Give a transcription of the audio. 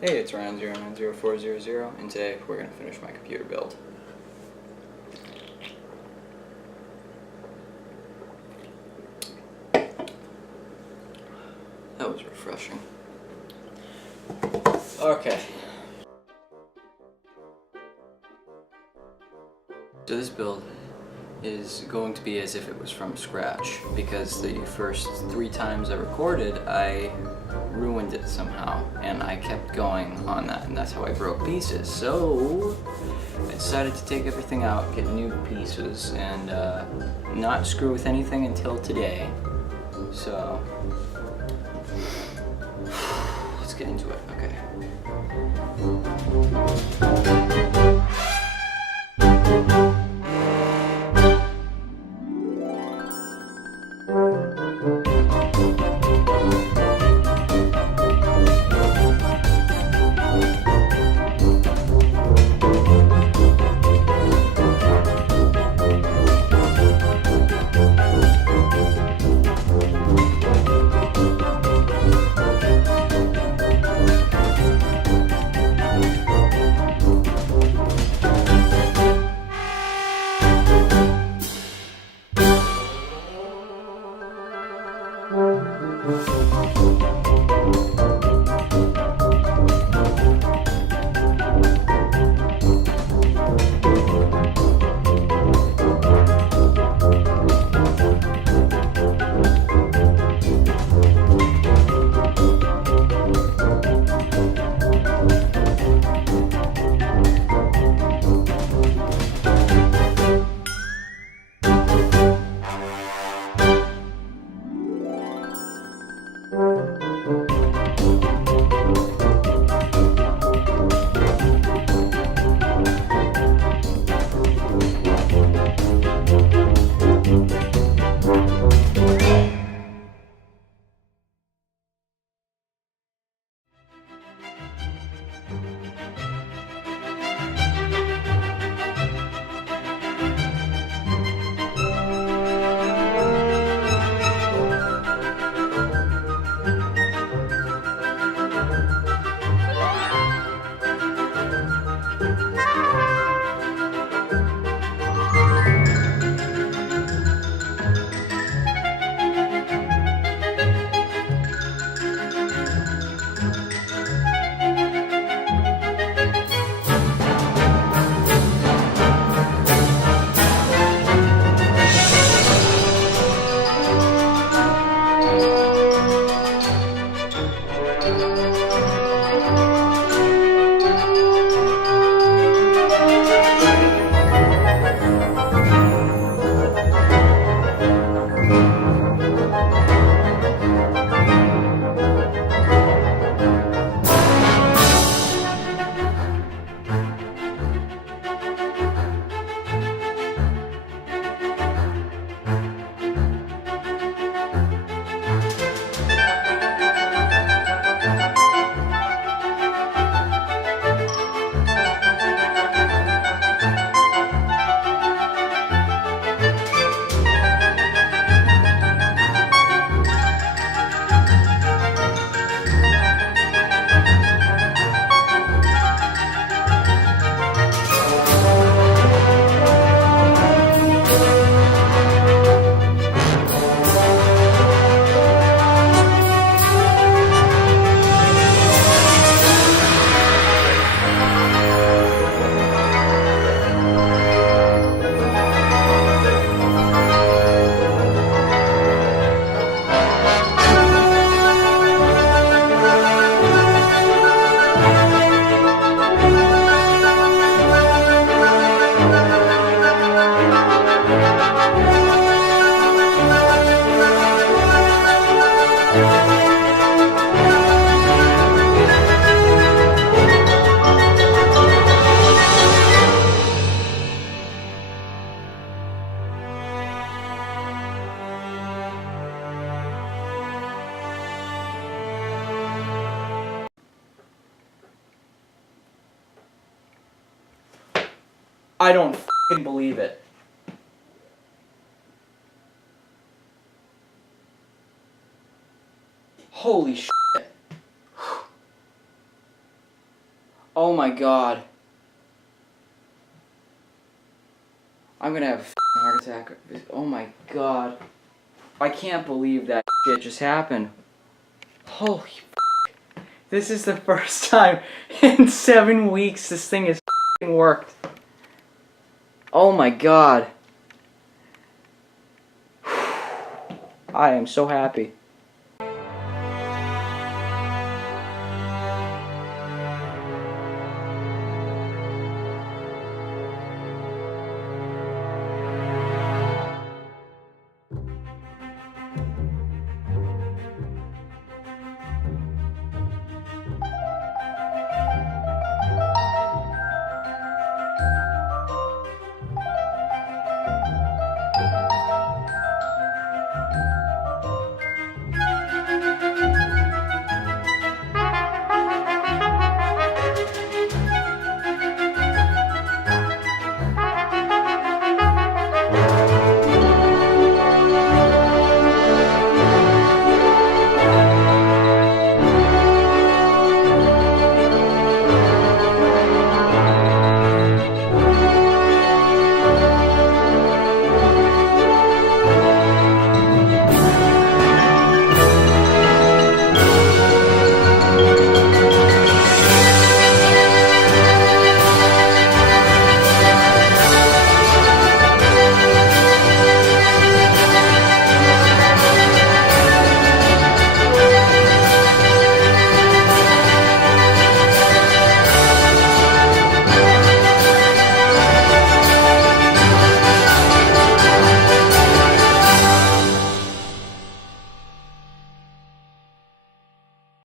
Hey, it's Ryan090400, and today we're going to finish my computer build. That was refreshing. Okay. So this build is going to be as if it was from scratch, because the first 3 times I recorded, I ruined it somehow, and I kept going on that, and that's how I broke pieces. So I decided to take everything out, get new pieces, and not screw with anything until today. So let's get into it. Okay. I don't f***ing believe it. Holy shit. Oh my god. I'm gonna have a heart attack. Oh my god. I can't believe that shit just happened. Holy f***. This is the first time in 7 weeks this thing has f***ing worked. Oh my god. I am so happy.